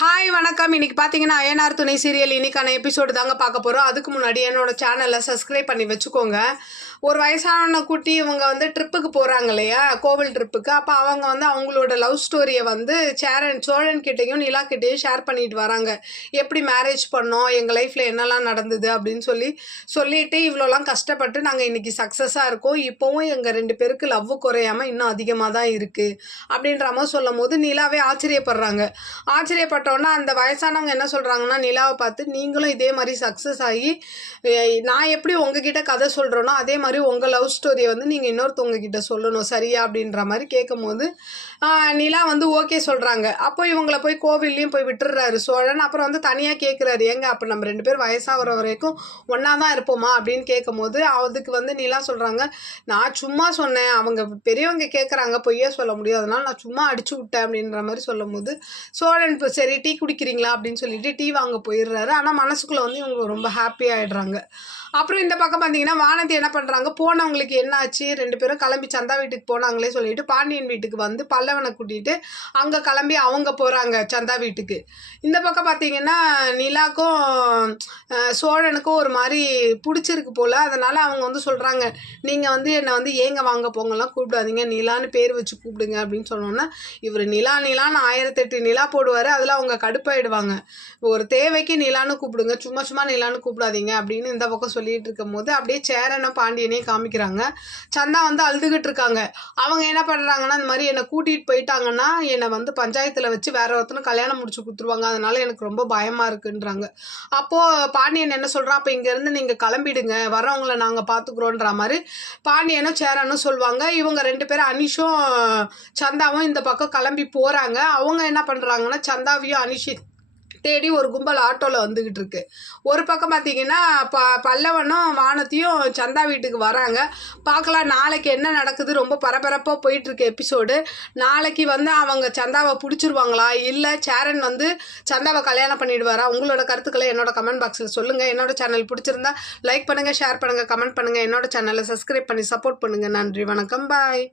Hi வணக்கம். இன்னைக்கு பார்த்தீங்கன்னா அயனார் துணை சீரியல் இன்னைக்கான எபிசோடு தாங்க பார்க்க போகிறோம். அதுக்கு முன்னாடி என்னோட சேனலை சப்ஸ்கிரைப் பண்ணி வச்சுக்கோங்க. ஒரு வயசான குட்டி இவங்க வந்து ட்ரிப்புக்கு போகிறாங்க இல்லையா, கோவில் ட்ரிப்புக்கு. அப்போ அவங்க வந்து அவங்களோட லவ் ஸ்டோரியை வந்து சோழன் கிட்டேயும் நிலா கிட்டேயும் ஷேர் பண்ணிட்டு வராங்க. எப்படி மேரேஜ் பண்ணோம், எங்கள் லைஃப்பில் என்னெல்லாம் நடந்தது அப்படின்னு சொல்லிட்டு இவ்வளோலாம் கஷ்டப்பட்டு நாங்கள் இன்றைக்கி சக்ஸஸாக இருக்கோம். இப்போவும் எங்கள் 2 பேருக்கு லவ் குறையாமல் இன்னும் அதிகமாக தான் இருக்குது அப்படின்ற மாதிரி சொல்லும் போது நிலாவே ஆச்சரியப்படுறாங்க. ஆச்சரியப்பட்டோன்னா அந்த வயசானவங்க என்ன சொல்கிறாங்கன்னா, நிலாவை பார்த்து நீங்களும் இதே மாதிரி சக்ஸஸ் ஆகி நான் எப்படி உங்ககிட்ட கதை சொல்கிறேனோ அதே மாதிரி உங்கள் லவ் ஸ்டோரியை வந்து நீங்கள் இன்னொருத்தவங்க கிட்ட சொல்லணும் சரியா அப்படின்ற மாதிரி கேட்கும் போது நிலா வந்து ஓகே சொல்கிறாங்க. அப்போ இவங்கள போய் கோவில்லையும் போய் விட்டுடுறாரு சோழன். அப்புறம் வந்து தனியாக கேட்குறாரு, ஏங்க அப்போ நம்ம 2 பேர் வயசாகிற வரைக்கும் ஒன்றா தான் இருப்போமா அப்படின்னு கேட்கும் போது அதுக்கு வந்து நிலா சொல்கிறாங்க, நான் சும்மா சொன்னேன், அவங்க பெரியவங்க கேட்குறாங்க, பொய்யா சொல்ல முடியும், அதனால் நான் சும்மா அடிச்சு விட்டேன் அப்படின்ற மாதிரி சொல்லும் போது சோழன் இப்போ சரி டீ குடிக்கிறீங்களா அப்படின்னு சொல்லிட்டு டீ வாங்க போயிடுறாரு. ஆனால் மனசுக்குள்ளே வந்து இவங்க ரொம்ப ஹாப்பி ஆகிடுறாங்க. அப்புறம் இந்த பக்கம் பார்த்தீங்கன்னா வானதி என்ன பண்ணுறாங்க, போனவங்களுக்கு என்ன ஆச்சு, 2 பேரும் கிளம்பி சந்தா வீட்டுக்கு போனாங்களே சொல்லிட்டு பாண்டியன் வீட்டுக்கு வந்து பல்லவனை கூட்டிகிட்டு அங்கே கிளம்பி அவங்க போகிறாங்க சந்தா வீட்டுக்கு. இந்த பக்கம் பார்த்தீங்கன்னா நிலாக்கும் சோழனுக்கும் ஒரு மாதிரி பிடிச்சிருக்கு போல். அதனால் அவங்க வந்து சொல்கிறாங்க, நீங்கள் வந்து என்னை வந்து ஏங்க வாங்க போங்கலாம் கூப்பிடாதீங்க, நிலான்னு பேர் வச்சு கூப்பிடுங்க அப்படின்னு சொன்னோன்னா இவர் நிலான்னு 1008 நிலா போடுவார். அதில் அவங்க கடுப்பாயிடுவாங்க. ஒரு தேவைக்கு நிலான்னு கூப்பிடுங்க, சும்மா நிலான்னு கூப்பிடாதீங்க அப்படின்னு இந்த பக்கம் சொல்லிட்டு இருக்கும் போது அப்படியே சேரனை பாண்டியனையும் காமிக்கிறாங்க. சந்தா வந்து அழுதுகிட்டு இருக்காங்க. அவங்க என்ன பண்ணுறாங்கன்னா, இந்த மாதிரி என்னை கூட்டிகிட்டு போயிட்டாங்கன்னா என்னை வந்து பஞ்சாயத்தில் வச்சு வேற ஒருத்தனை கல்யாணம் முடிச்சு கொடுத்துருவாங்க, அதனால எனக்கு ரொம்ப பயமாக இருக்குன்றாங்க. அப்போது பாண்டியன் என்ன சொல்கிறான், அப்போ இங்கேருந்து நீங்கள் கிளம்பிடுங்க, வரவங்களை நாங்கள் பார்த்துக்குறோன்ற மாதிரி பாண்டியனும் சேரனும் சொல்லுவாங்க. இவங்க 2 பேரும் அனிஷும் சந்தாவும் இந்த பக்கம் கிளம்பி போகிறாங்க. அவங்க என்ன பண்ணுறாங்கன்னா சந்தாவையும் அனிஷி தேடி ஒரு கும்பல் ஆட்டோவில் வந்துக்கிட்டு இருக்கு. ஒரு பக்கம் பார்த்தீங்கன்னா பல்லவனும் வானத்தையும் சந்தா வீட்டுக்கு வராங்க. பார்க்கலாம் நாளைக்கு என்ன நடக்குது. ரொம்ப பரபரப்பாக போயிட்டுருக்கு எபிசோடு. நாளைக்கு வந்து அவங்க சந்தாவை பிடிச்சிருவாங்களா, இல்லை சேரன் வந்து சந்தாவை கல்யாணம் பண்ணிடுவாரா? உங்களோட கருத்துக்களை என்னோட கமெண்ட் பாக்ஸில் சொல்லுங்கள். என்னோட சேனல் பிடிச்சிருந்தா லைக் பண்ணுங்கள், ஷேர் பண்ணுங்கள், கமெண்ட் பண்ணுங்கள். என்னோட சேனலை சப்ஸ்கிரைப் பண்ணி சப்போர்ட் பண்ணுங்கள். நன்றி, வணக்கம், பாய்.